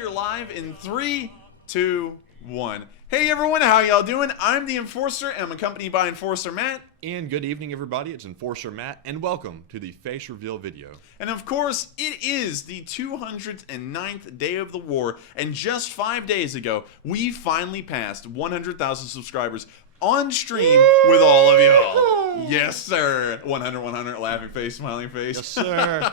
you're live in 3, 2, 1. Hey everyone, how y'all doing? I'm the Enforcer, and I'm accompanied by Enforcer Matt. And good evening, everybody. It's Enforcer Matt, and welcome to the face reveal video. And of course, it is the 209th day of the war, and just 5 days ago, we finally passed 100,000 subscribers on stream with all of y'all. Yes, sir. 100, 100, laughing face, smiling face. Yes, sir.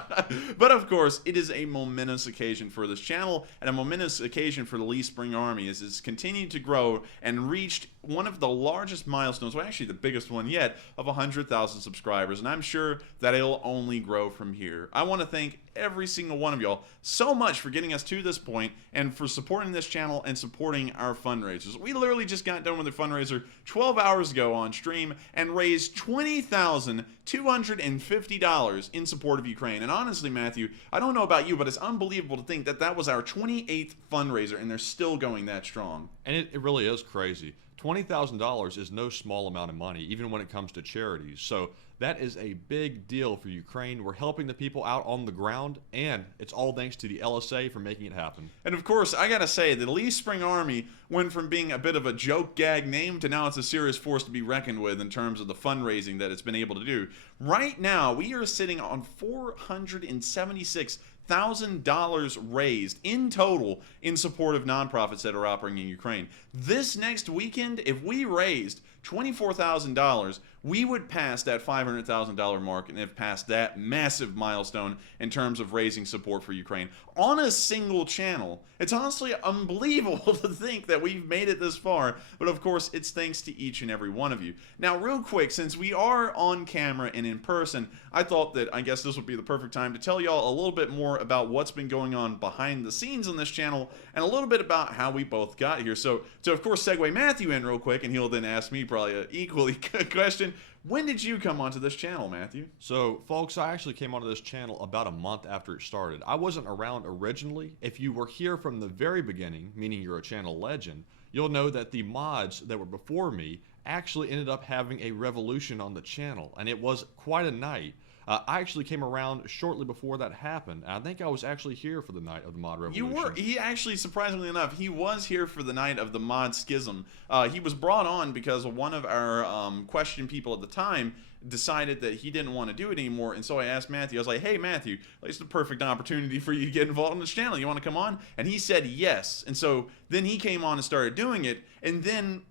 But of course, it is a momentous occasion for this channel and a momentous occasion for the Lee Spring Army as it's continued to grow and reached one of the largest milestones, well, actually the biggest one yet, of 100,000 subscribers. And I'm sure that it'll only grow from here. I want to thank every single one of y'all so much for getting us to this point and for supporting this channel and supporting our fundraisers. We literally just got done with a fundraiser 12 hours ago on stream and raised $20,250 in support of Ukraine. And honestly, Matthew, I don't know about you, but it's unbelievable to think that that was our 28th fundraiser and they're still going that strong. And it really is crazy. $20,000 is no small amount of money, even when it comes to charities. So that is a big deal for Ukraine. We're helping the people out on the ground, and it's all thanks to the LSA for making it happen. And of course, I gotta say, the Lee Spring Army went from being a bit of a joke gag name to now it's a serious force to be reckoned with in terms of the fundraising that it's been able to do. Right now, we are sitting on $476,000 raised in total in support of nonprofits that are operating in Ukraine. This next weekend, if we raised $24,000, we would pass that $500,000 mark and have passed that massive milestone in terms of raising support for Ukraine on a single channel. It's honestly unbelievable to think that we've made it this far, but of course it's thanks to each and every one of you. Now real quick, since we are on camera and in person, I thought that I guess this would be the perfect time to tell y'all a little bit more about what's been going on behind the scenes on this channel and a little bit about how we both got here. So of course segue Matthew in real quick and he'll then ask me probably an equally good question. When did you come onto this channel, Matthew? So, folks, I actually came onto this channel about a month after it started. I wasn't around originally. If you were here from the very beginning, meaning you're a channel legend, you'll know that the mods that were before me actually ended up having a revolution on the channel, and it was quite a night. I actually came around shortly before that happened. I think I was actually here for the night of the mod revolution. You were. He actually, surprisingly enough, he was here for the night of the mod schism. He was brought on because one of our question people at the time decided that he didn't want to do it anymore, and so I asked Matthew, I was like, hey Matthew, it's the perfect opportunity for you to get involved in this channel. You want to come on? And he said yes. And so then he came on and started doing it, and then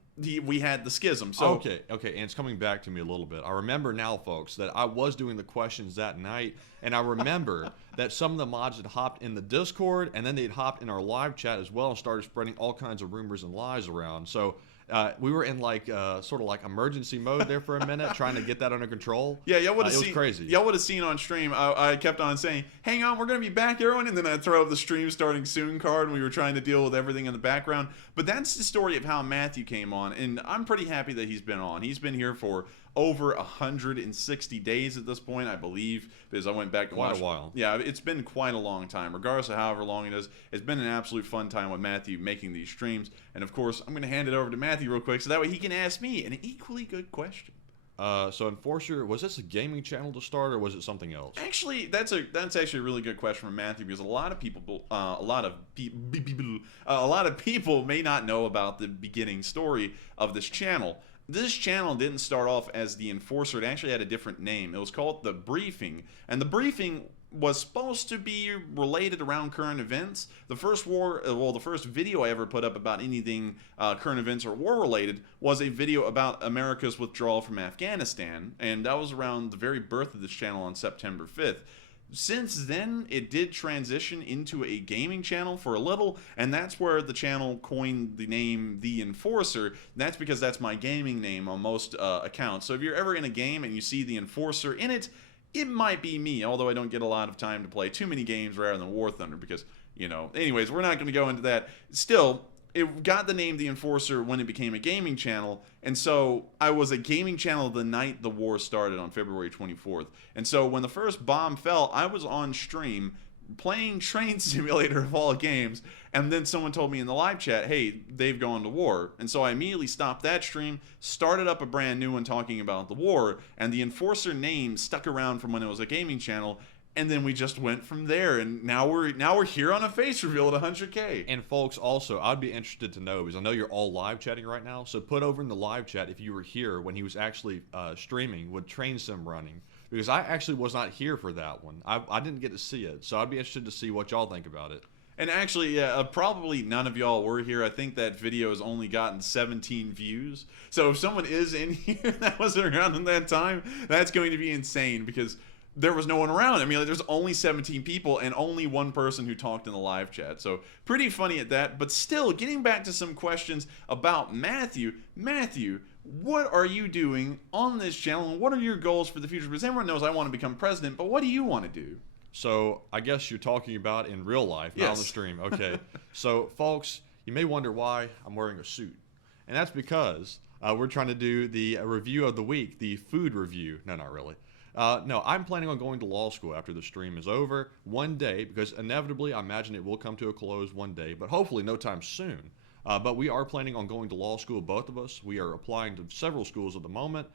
we had the schism. So okay, and it's coming back to me a little bit. I remember now, folks, that I was doing the questions that night, and I remember that some of the mods had hopped in the Discord, and then they'd hopped in our live chat as well and started spreading all kinds of rumors and lies around. So we were in like sort of like emergency mode there for a minute, trying to get that under control. Yeah, y'all would have seen. It was crazy. Y'all would have seen on stream. I kept on saying, "Hang on, we're gonna be back, everyone," and then I'd throw up the stream starting soon card, and we were trying to deal with everything in the background. But that's the story of how Matthew came on, and I'm pretty happy that he's been on. He's been here for over 160 days at this point, I believe, because I went back to quite a while. Yeah, it's been quite a long time. Regardless of however long it is, it's been an absolute fun time with Matthew making these streams. And of course, I'm going to hand it over to Matthew real quick so that way he can ask me an equally good question. So Enforcer, was this a gaming channel to start, or was it something else? Actually, that's actually a really good question from Matthew, because a lot of people may not know about the beginning story of this channel. This channel didn't start off as the Enforcer. It actually had a different name. It was called The Briefing, and The Briefing was supposed to be related around current events. The first the first video I ever put up about anything current events or war related was a video about America's withdrawal from Afghanistan, and that was around the very birth of this channel on September 5th. Since then, it did transition into a gaming channel for a little, and that's where the channel coined the name The Enforcer. That's because that's my gaming name on most accounts. So if you're ever in a game and you see The Enforcer in it, it might be me, although I don't get a lot of time to play too many games rather than War Thunder because, you know, anyways, we're not going to go into that. Still, it got the name The Enforcer when it became a gaming channel, and so I was a gaming channel the night the war started on February 24th. And so when the first bomb fell, I was on stream playing Train Simulator of all games, and then someone told me in the live chat, hey, they've gone to war. And so I immediately stopped that stream, started up a brand new one talking about the war, and the Enforcer name stuck around from when it was a gaming channel. and then we just went from there, and now we're here on a face reveal at 100K. And folks, also, I'd be interested to know, because I know you're all live chatting right now, so put over in the live chat if you were here when he was actually streaming with Train Sim running, because I actually was not here for that one. I didn't get to see it, so I'd be interested to see what y'all think about it. And actually, yeah, probably none of y'all were here. I think that video has only gotten 17 views. So if someone is in here that was around in that time, that's going to be insane, because there was no one around. I mean, like, there's only 17 people and only one person who talked in the live chat. So pretty funny at that. But still, getting back to some questions about Matthew. Matthew, what are you doing on this channel, and what are your goals for the future? Because everyone knows I want to become president, but what do you want to do? So I guess you're talking about in real life, not on the stream. Okay. So folks, you may wonder why I'm wearing a suit. And that's because we're trying to do the review of the week, the food review. No, not really. No, I'm planning on going to law school after the stream is over one day, because inevitably I imagine it will come to a close one day, but hopefully no time soon. But we are planning on going to law school, both of us. We are applying to several schools at the moment.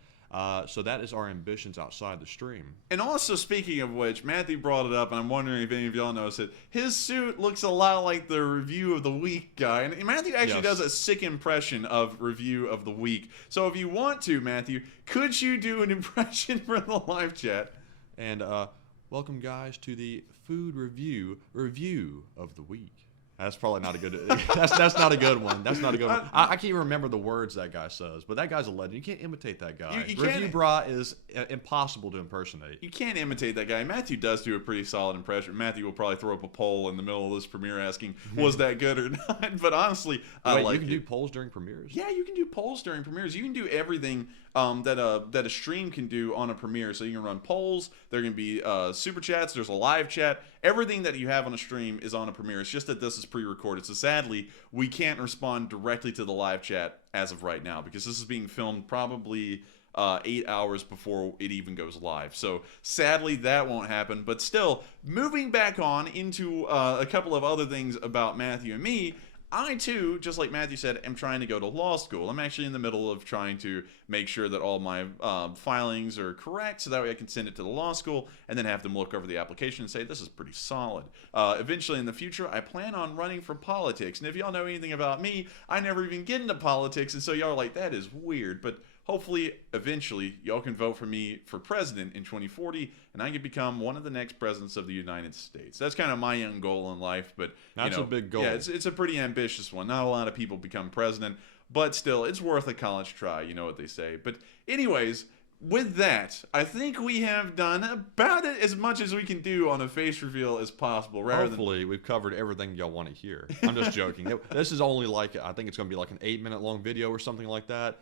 So that is our ambitions outside the stream. And also, speaking of which, Matthew brought it up, and I'm wondering if any of y'all noticed it. His suit looks a lot like the review of the week guy, and Matthew actually does a sick impression of review of the week. So if you want to, Matthew, could you do an impression for the live chat? And welcome, guys, to the food review of the week. That's probably not a good. That's not a good one. That's not a good one. I can't remember the words that guy says, but that guy's a legend. You can't imitate that guy. Review Bra is impossible to impersonate. You can't imitate that guy. Matthew does do a pretty solid impression. Matthew will probably throw up a poll in the middle of this premiere asking, was that good or not? But honestly, I like it. You can do polls during premieres? Yeah, you can do polls during premieres. You can do everything that a stream can do on a premiere. So you can run polls. There can be super chats. There's a live chat. Everything that you have on a stream is on a premiere. It's just that this is pre-recorded. So sadly, we can't respond directly to the live chat as of right now, because this is being filmed probably 8 hours before it even goes live. So sadly, that won't happen. But still, moving back on into a couple of other things about Matthew and me. I, too, just like Matthew said, am trying to go to law school. I'm actually in the middle of trying to make sure that all my filings are correct, so that way I can send it to the law school and then have them look over the application and say, this is pretty solid. Eventually, in the future, I plan on running for politics. And if y'all know anything about me, I never even get into politics, and so y'all are like, that is weird. But hopefully, eventually, y'all can vote for me for president in 2040, and I can become one of the next presidents of the United States. That's kind of my young goal in life, but that's a big goal. Yeah, it's a pretty ambitious one. Not a lot of people become president, but still, it's worth a college try. You know what they say. But anyways, with that, I think we have done about it as much as we can do on a face reveal as possible. Hopefully, we've covered everything y'all want to hear. I'm just joking. This is only like, I think it's going to be like an 8-minute long video or something like that.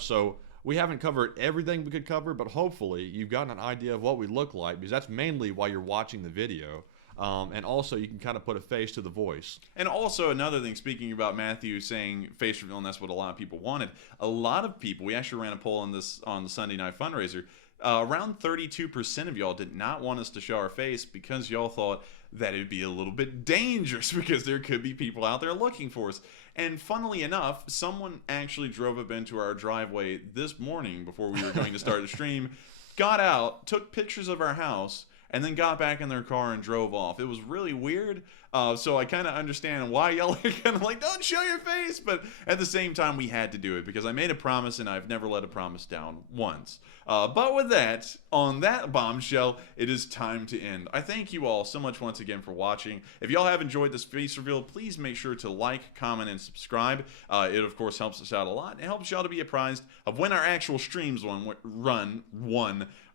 So we haven't covered everything we could cover, but hopefully you've gotten an idea of what we look like, because that's mainly why you're watching the video. And also, you can kind of put a face to the voice. And also, another thing, speaking about Matthew saying face reveal, and that's what a lot of people wanted. A lot of people, we actually ran a poll on this on the Sunday Night Fundraiser. Around 32% of y'all did not want us to show our face because y'all thought that it'd be a little bit dangerous, because there could be people out there looking for us. And funnily enough, someone actually drove up into our driveway this morning before we were going to start the stream, got out, took pictures of our house, and then got back in their car and drove off. It was really weird. So I kind of understand why y'all are kind of like, don't show your face. But at the same time, we had to do it because I made a promise, and I've never let a promise down once. But with that, on that bombshell, it is time to end. I thank you all so much once again for watching. If y'all have enjoyed this face reveal, please make sure to like, comment, and subscribe. It, of course, helps us out a lot. It helps y'all to be apprised of when our actual streams run,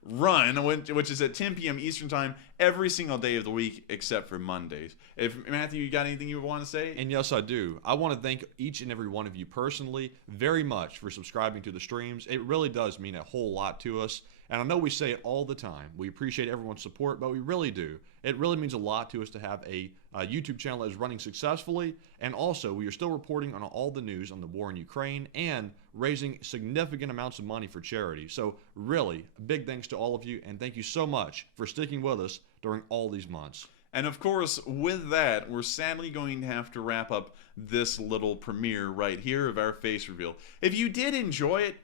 which is at 10 p.m. Eastern Time every single day of the week except for Mondays. If Matthew, you got anything you want to say? And yes, I do. I want to thank each and every one of you personally very much for subscribing to the streams. It really does mean a whole lot to us. And I know we say it all the time. We appreciate everyone's support, but we really do. It really means a lot to us to have a YouTube channel that is running successfully. And also, we are still reporting on all the news on the war in Ukraine and raising significant amounts of money for charity. So really, big thanks to all of you. And thank you so much for sticking with us during all these months. And of course, with that, we're sadly going to have to wrap up this little premiere right here of our face reveal. If you did enjoy it,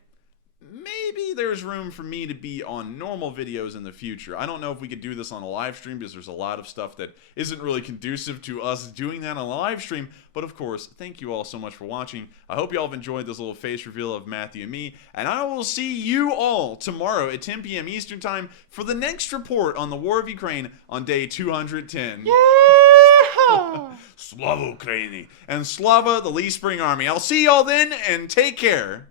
maybe there's room for me to be on normal videos in the future. I don't know if we could do this on a live stream because there's a lot of stuff that isn't really conducive to us doing that on a live stream. But of course, thank you all so much for watching. I hope you all have enjoyed this little face reveal of Matthew and me. And I will see you all tomorrow at 10 p.m. Eastern Time for the next report on the War of Ukraine on day 210. Slava Ukraini and Slava the Lee Spring Army. I'll see y'all then and take care.